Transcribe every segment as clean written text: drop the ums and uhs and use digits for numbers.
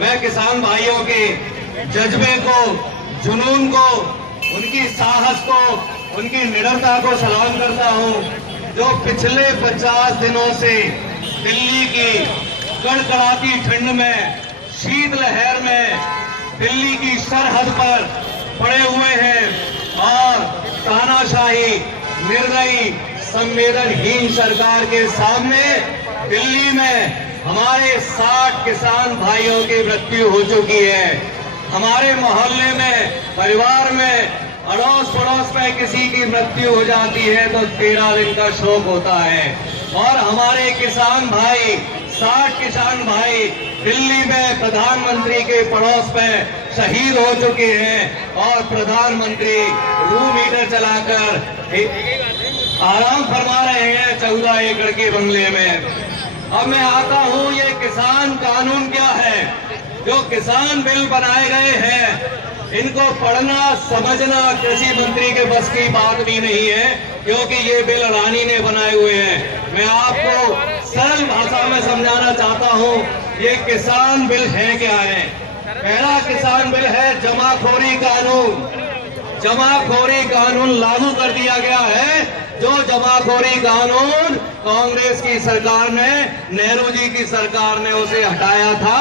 मैं किसान भाइयों के जज्बे को, जुनून को, उनकी साहस को, उनकी निडरता को सलाम करता हूं, जो पिछले 50 दिनों से दिल्ली की कड़कड़ाती ठंड में, शीतलहर में दिल्ली की सरहद पर पड़े हुए हैं और तानाशाही, निर्दयी, संवेदनहीन सरकार के सामने दिल्ली में हमारे 60 किसान भाइयों की मृत्यु हो चुकी है। हमारे मोहल्ले में, परिवार में, अड़ोस पड़ोस में किसी की मृत्यु हो जाती है तो 13 दिन का शोक होता है। और हमारे किसान भाई, 60 किसान भाई दिल्ली में प्रधानमंत्री के पड़ोस में शहीद हो चुके हैं और प्रधानमंत्री रूम हीटर चलाकर आराम फरमा रहे हैं 14 एकड़ के बंगले में। अब मैं आता हूं, ये किसान कानून क्या है? जो किसान बिल बनाए गए हैं, इनको पढ़ना समझना कृषि मंत्री के बस की बात भी नहीं है, क्योंकि ये बिल अडानी ने बनाए हुए हैं। मैं आपको सरल भाषा में समझाना चाहता हूं, ये किसान बिल है क्या है। पहला किसान बिल है जमाखोरी कानून। जमाखोरी कानून लागू कर दिया गया है, जो जमाखोरी कानून कांग्रेस की सरकार ने, नेहरू जी की सरकार ने उसे हटाया था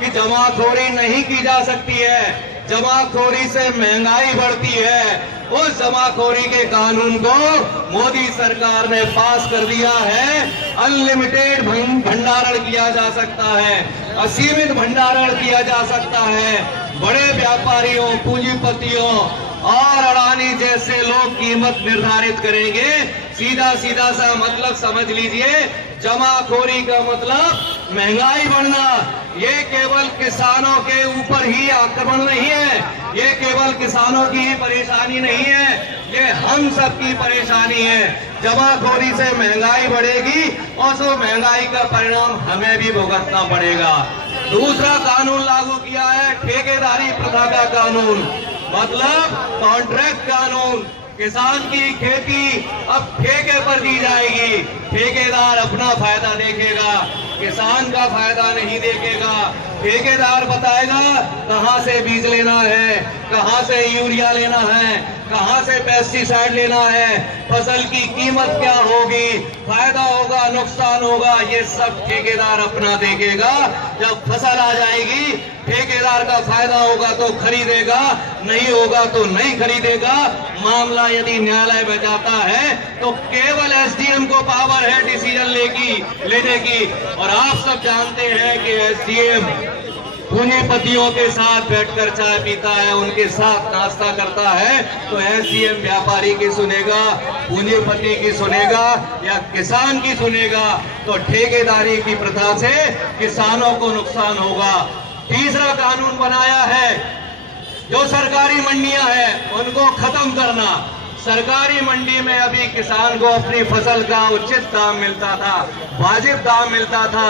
कि जमाखोरी नहीं की जा सकती है, जमाखोरी से महंगाई बढ़ती है। उस जमाखोरी के कानून को मोदी सरकार ने पास कर दिया है। अनलिमिटेड भंडारण किया जा सकता है, असीमित भंडारण किया जा सकता है। बड़े व्यापारियों, पूंजीपतियों और अडानी जैसे लोग कीमत निर्धारित करेंगे। सीधा सीधा सा मतलब समझ लीजिए, जमाखोरी का मतलब महंगाई बढ़ना। ये केवल किसानों के ऊपर ही आक्रमण नहीं है, ये केवल किसानों की ही परेशानी नहीं है, ये हम सब की परेशानी है। जमाखोरी से महंगाई बढ़ेगी और उस महंगाई का परिणाम हमें भी भुगतना पड़ेगा। दूसरा कानून लागू किया है ठेकेदारी प्रथा का कानून, मतलब कॉन्ट्रैक्ट कानून। किसान की खेती अब ठेके पर दी जाएगी। ठेकेदार अपना फायदा देखेगा, किसान का फायदा नहीं देखेगा। ठेकेदार बताएगा कहां से बीज लेना है, कहां से यूरिया लेना है, कहां से पेस्टिसाइड लेना है, फसल की कीमत क्या होगी, फायदा होगा, नुकसान होगा, ये सब ठेकेदार अपना देखेगा। जब फसल आ जाएगी, ठेकेदार का फायदा होगा तो खरीदेगा, नहीं होगा तो नहीं खरीदेगा। मामला यदि न्यायालय में जाता है तो केवल एसडीएम को पावर है डिसीजन लेने की। और आप सब जानते हैं कि एसडीएम पूंजीपतियों के साथ बैठकर चाय पीता है, उनके साथ नाश्ता करता है। तो एसडीएम व्यापारी की सुनेगा, पूंजीपति की सुनेगा या किसान की सुनेगा? तो ठेकेदारी की प्रथा से किसानों को नुकसान होगा। तीसरा कानून बनाया है, जो सरकारी मंडियां हैं उनको खत्म करना। सरकारी मंडी में अभी किसान को अपनी फसल का उचित दाम मिलता था, वाजिब दाम मिलता था,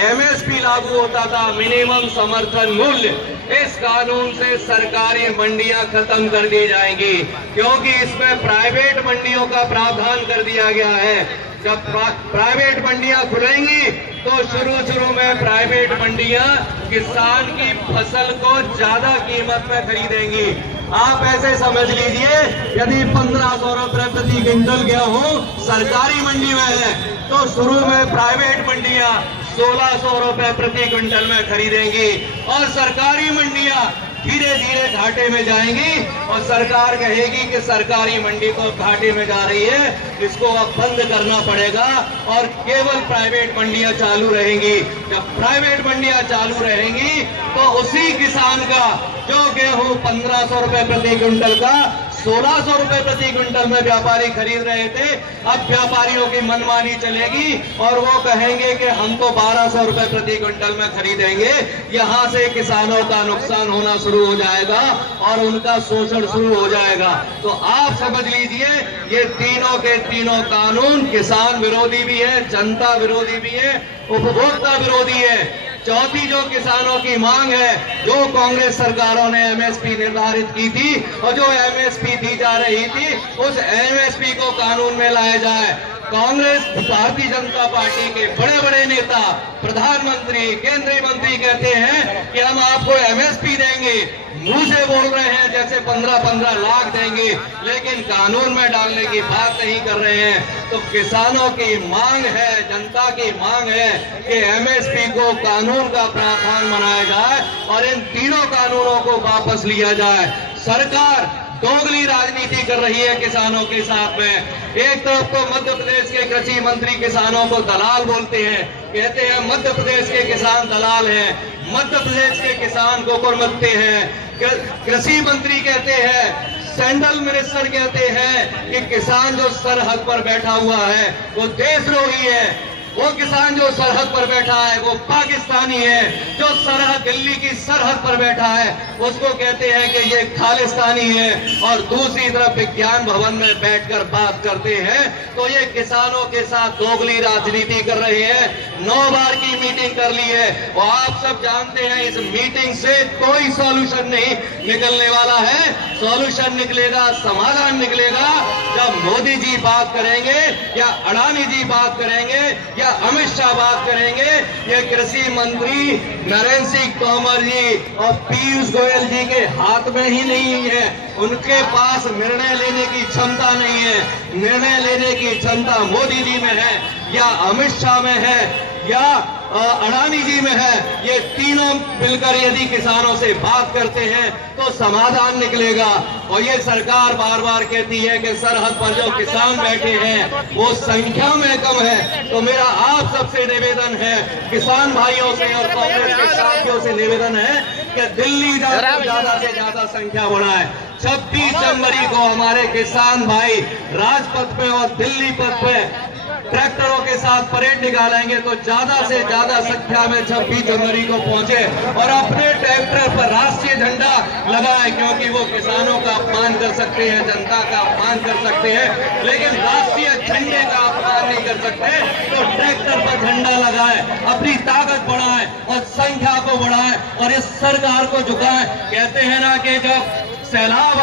एमएसपी लागू होता था, मिनिमम समर्थन मूल्य। इस कानून से सरकारी मंडियां खत्म कर दी जाएंगी, क्योंकि इसमें प्राइवेट मंडियों का प्रावधान कर दिया गया है। जब प्राइवेट मंडियां खुलेंगी तो शुरू में प्राइवेट मंडियां किसान की फसल को ज्यादा कीमत में खरीदेंगी। आप ऐसे समझ लीजिए, यदि 1500 रुपए प्रति क्विंटल गेहूं सरकारी मंडी में है तो शुरू में प्राइवेट मंडियां 1600 रुपए प्रति क्विंटल में खरीदेंगी और सरकारी मंडियां धीरे धीरे घाटे में जाएंगी। और सरकार कहेगी कि सरकारी मंडी तो घाटे में जा रही है, इसको अब बंद करना पड़ेगा और केवल प्राइवेट मंडियां चालू रहेंगी। जब प्राइवेट मंडियां चालू रहेंगी तो उसी किसान का जो गेहूं 1500 रुपए प्रति क्विंटल का 1600 रुपए प्रति क्विंटल में व्यापारी खरीद रहे थे, अब व्यापारियों की मनमानी चलेगी और वो कहेंगे कि हम तो 1200 रुपए प्रति क्विंटल में खरीदेंगे। यहां से किसानों का नुकसान होना शुरू हो जाएगा और उनका शोषण शुरू हो जाएगा। तो आप समझ लीजिए, ये तीनों के तीनों कानून किसान विरोधी भी है, जनता विरोधी भी है, उपभोक्ता विरोधी है। चौथी जो किसानों की मांग है, जो कांग्रेस सरकारों ने एमएसपी निर्धारित की थी और जो एमएसपी दी जा रही थी, उस एमएसपी को कानून में लाया जाए। कांग्रेस भारतीय जनता पार्टी के बड़े बड़े नेता, प्रधानमंत्री, केंद्रीय मंत्री कहते हैं कि हम आपको एमएसपी देंगे, मुंह से बोल रहे हैं जैसे 15-15 लाख देंगे, लेकिन कानून में डालने की बात नहीं कर रहे हैं। तो किसानों की मांग है, जनता की मांग है कि एमएसपी को कानून का प्रावधान बनाया जाए और इन तीनों कानूनों को वापस लिया जाए। सरकार दोगली राजनीति कर रही है किसानों के साथ में। एक तरफ तो मध्य प्रदेश के कृषि मंत्री किसानों को दलाल बोलते हैं, कहते हैं मध्य प्रदेश के किसान दलाल हैं, मध्य प्रदेश के किसान गोकुलमत्ते हैं। कृषि मंत्री कहते हैं, सेंट्रल मिनिस्टर कहते हैं कि किसान जो सरहद पर बैठा हुआ है वो देशद्रोही है, वो किसान जो सरहद पर बैठा है वो पाकिस्तानी है, जो सरहद दिल्ली की सरहद पर बैठा है उसको कहते हैं कि ये खालिस्तानी है, और दूसरी तरफ विज्ञान भवन में बैठकर बात करते हैं। तो ये किसानों के साथ दोगली राजनीति कर रहे हैं। 9 बार की मीटिंग कर ली है और आप सब जानते हैं इस मीटिंग से कोई सॉल्यूशन नहीं निकलने वाला है। सॉल्यूशन निकलेगा, समाधान निकलेगा जब मोदी जी बात करेंगे या अडानी जी बात करेंगे या अमित शाह बात करेंगे। ये कृषि मंत्री नरेंद्र सिंह तोमर जी और पीयूष गोयल जी के हाथ में ही नहीं है, उनके पास निर्णय लेने की क्षमता नहीं है। निर्णय लेने की क्षमता मोदी जी में है या अमित शाह में है या अडानी जी में है। ये तीनों मिलकर यदि किसानों से बात करते हैं तो समाधान निकलेगा। और ये सरकार बार बार कहती है कि सरहद पर जो किसान बैठे हैं वो संख्या में कम है। तो मेरा आप सबसे निवेदन है, किसान भाइयों से और कांग्रेस के साथियों से निवेदन है कि दिल्ली ज्यादा से ज्यादा संख्या बढ़ाए। 26 जनवरी को हमारे किसान भाई राजपथ पे और दिल्ली पथ पे ट्रैक्टरों के साथ परेड निकालेंगे, तो ज्यादा से ज्यादा संख्या में 26 जनवरी को पहुंचे और अपने ट्रैक्टर पर राष्ट्रीय झंडा लगाए, क्योंकि वो किसानों का अपमान कर सकते हैं, जनता का अपमान कर सकते हैं, लेकिन राष्ट्रीय झंडे का अपमान नहीं कर सकते। तो ट्रैक्टर पर झंडा लगाए, अपनी ताकत बढ़ाए और संख्या को बढ़ाए और इस सरकार को झुकाए। कहते हैं ना कि जब सैलाब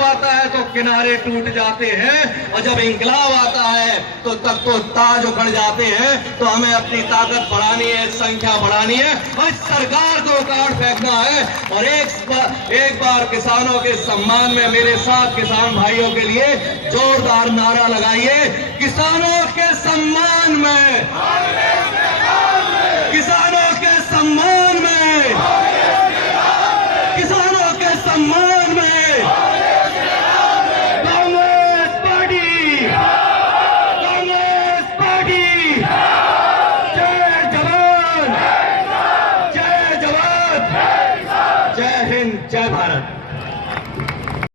आता है तो किनारे टूट जाते हैं, और जब इंकलाब आता है तो तब तो ताज उखड़ जाते हैं। तो हमें अपनी ताकत बढ़ानी है, संख्या बढ़ानी है और इस सरकार को काट फेंकना है। और एक बार किसानों के सम्मान में मेरे साथ किसान भाइयों के लिए जोरदार नारा लगाइए, किसानों के सम्मान में, किसानों के सम्मान में, किसानों के सम्मान में कांग्रेस पार्टी, कांग्रेस पार्टी। जय जवान, जय जवान, जय हिंद, जय भारत।